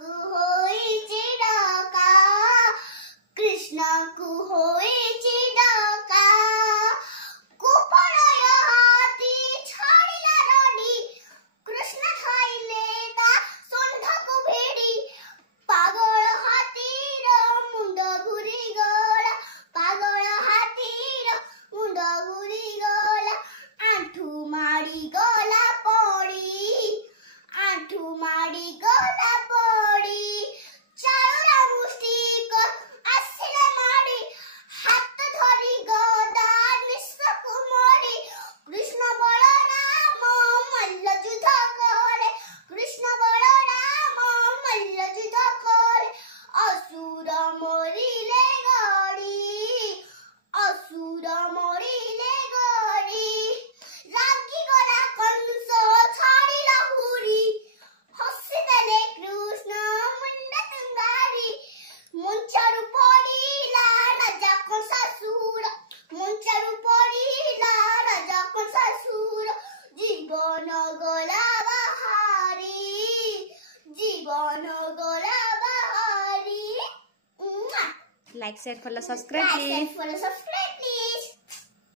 को होइछि डका कृष्ण को होइछि डका कुपरय हाथी छाड़िला रडी कृष्ण खाइले ता सुंढ को भेड़ी पागल हाथीर मुंड घुरी गला पागल हाथीर मुंड घुरी गला आंठू मारी गला पड़ी आंठू मारी गला पड़ी चारुरा मुष्टि को आसिले मारी हाथ धरी गदा निस्सकु मोड़ी कृष्ण बलराम मल्ल युद्ध करे कृष्ण बलराम मल्ल युद्ध करे असुर मरिले गड़ी असुर मरिले गड़ी रागी गला कंस छाड़िला हुरी हसिदेले कृष्ण मुंड तुंगारी मुंचारु पड़िला राजा कंसासुर मुंचारु पड़िला राजा कंसासुर जीवन गला बाहारी जीवन गला बाहारी Like, share, follow, subscribe. Like, share, follow, subscribe.